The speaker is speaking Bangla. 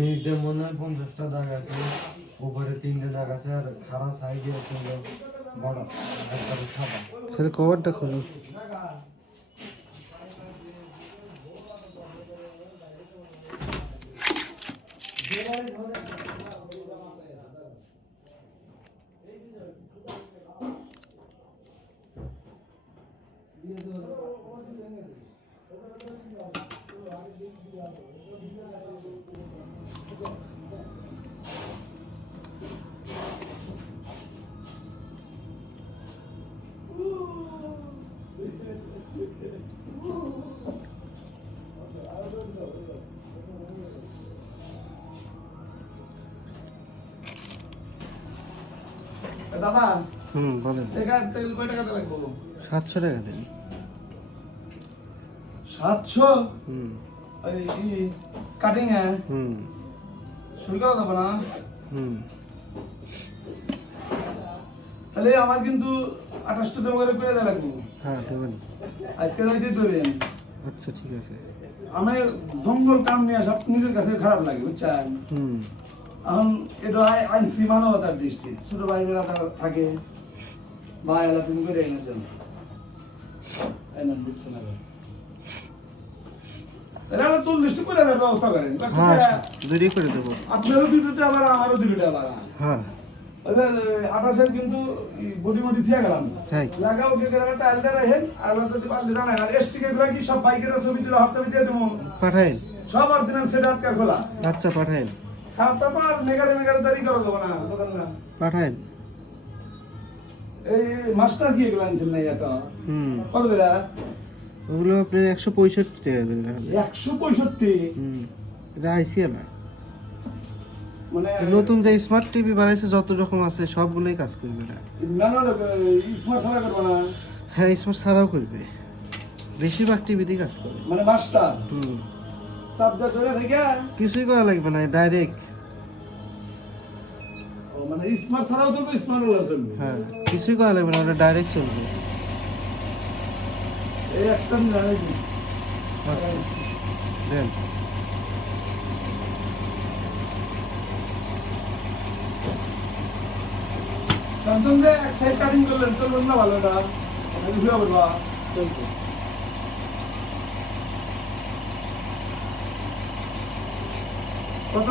নিচে মনে হয় 50টা দাগ আছে, উপরে 3টে দাগ আছে, আর খাড়া সাইডে বড় একটা সাদা। তাহলে কভারটা খোলো। দাদা বলেন। তেল কয় টাকা লাগবো? 700 টাকা দেন। 700? কাটিং শুরু করা যাবে না? তাহলে আমার কিন্তু 28 টাকা করে দেওয়া লাগবে। হ্যাঁ দেবেন। আজকে রাইতে দেবেন। আচ্ছা ঠিক আছে। আমি জঙ্গল কাম নিয়ে সব নিজের কাছে খারাপ লাগে, বুঝছেন? এখন এটা আইনছি মানবতার দৃষ্টি, ছোট ভাই বেড়া থাকে ভাই এলা তুমি করে এনার জন্য এনার দিচ্ছে না। তাহলে 40 করে দেওয়ার ব্যবস্থা করেন। হ্যাঁ দুইটাই করে দেবো। আপনারও 2টা আবার আমারও 2টা লাগা। হ্যাঁ 28 কিন্তু বডি মডি দিয়ে গেলাম। লাগাও কে করে টাইলটা রাখেন, আর যদি পারলে জানেন আর এসটিকে গুলো কি সব বাইকের ছবি তুলে হপ্তাহে দিয়ে দেবো। পাঠাইন। সব অরিজিনাল সেট আটকা খোলা। আচ্ছা পাঠাইন। খারাপটা তো আর মেগারে দাঁড়ি করা যাবে না, দোকান না। পাঠাইন। এই মাস্টার কি এগুলো আনছেন না এটা? কত করে? ওগুলো আপনার 165 টাকা করে রাখবেন। 165? এটা আইসিএল না, মানে নতুন যে স্মার্ট টিভি বানাইছে যত রকম আছে সবগুলোই কাজ করবে না। না না স্মার্ট ছাড়া করবে না? হ্যাঁ স্মার্ট ছাড়াও করবে, বেশিরভাগ টিভিতেই কাজ করবে। মানে মাস্টার সাবজেক্ট ধরে থেকে কিছুই করা লাগবে না, ডাইরেক্ট। ও মানে স্মার্ট ছাড়াও চলবে, স্মার্ট হলেও চলবে? হ্যাঁ কিছুই করা লাগবে না, ওটা ডাইরেক্ট চলবে। এই একটা জানাই দিন। আচ্ছা দেন। স্যামসাং যে এক সাইড কাটিং করলেন চলবেন না? ভালো না আমি ঘুরে বলবা চলবে কত?